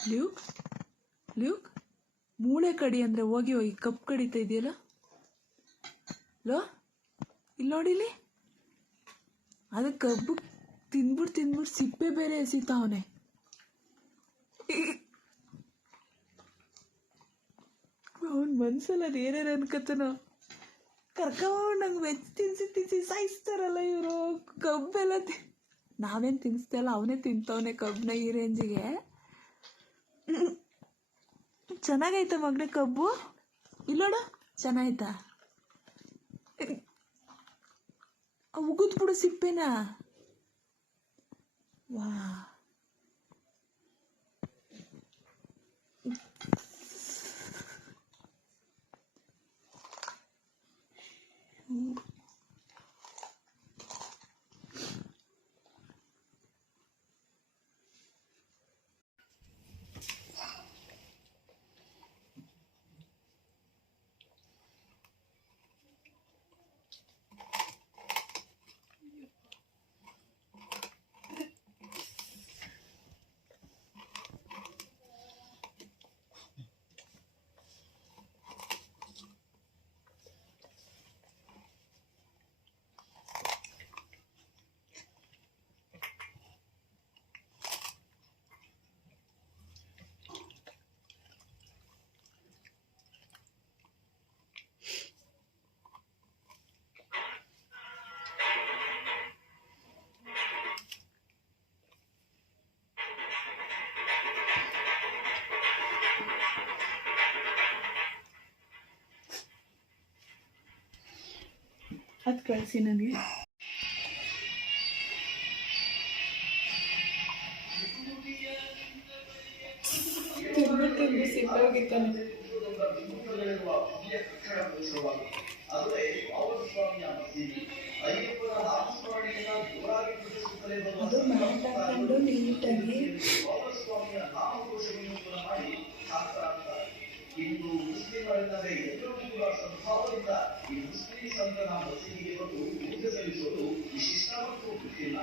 Luke Luke ಮೂಳೆ ಕಡಿ ಅಂದರೆ ಹೋಗಿ ಹೋಗಿ ಕಪ್ ಕಡಿತಾ ಇದೆಯಲ್ಲ. ಲೋ ಇಲ್ಲಿ ನೋಡಿಲಿ, ಅದು ಕಬ್ಬು ತಿಂದ್ಬಿಟ್ಟು ಸಿಪ್ಪೆ ಬೇರೆ ಎಸಿತಾವನೆ. ಅವನ ಮನ್ಸಲ್ಲಿ ಅದು ಏನೇನು ಅನ್ಕತ್ತನೋ. ಕರ್ಕೊಂಡು ನಂಗೆ ವೆಜ್ ತಿನ್ಸಿ ಸಾಯಿಸ್ತಾರಲ್ಲ ಇವರು. ಕಬ್ಬೆಲ್ಲ ನಾವೇನು ತಿನ್ನಿಸ್ತಲ್ಲ, ಅವನೇ ತಿಂತವನೆ ಕಬ್ಬನ್ನ ಈ ರೇಂಜಿಗೆ. ಚೆನ್ನಾಗೈತ ಮಗನೇ ಕಬ್ಬು? ಇಲ್ಲೋಡ ಚೆನ್ನಾಯ್ತಾ? ಉಗಿದ್ಬಿಡು ಸಿಪ್ಪೆನ. ವಾ, ಅದು ಕಳಿಸಿ ನನಗೆ. ತಿಂದು ಸಿಕ್ಕಾಗಿತ್ತಾನೆ. ಅದು ಮ್ಯಾಟ್ ಹಾಕೊಂಡು ನೀಟಾಗಿ ಇಂದು ಮುಸ್ಲಿಮರೆಲ್ಲವೇ ಎಲ್ಲರೂ ಕೂಡ ಸದ್ಭಾವದಿಂದ ಈ ಮುಸ್ಲಿಂ ಸಂತರ ಮಸೀದಿಗೆ ಬಂದು ಪೂಜೆ ಸಲ್ಲಿಸುವುದು ವಿಶಿಷ್ಟ ಮತ್ತು ಗೊತ್ತಿಲ್ಲ.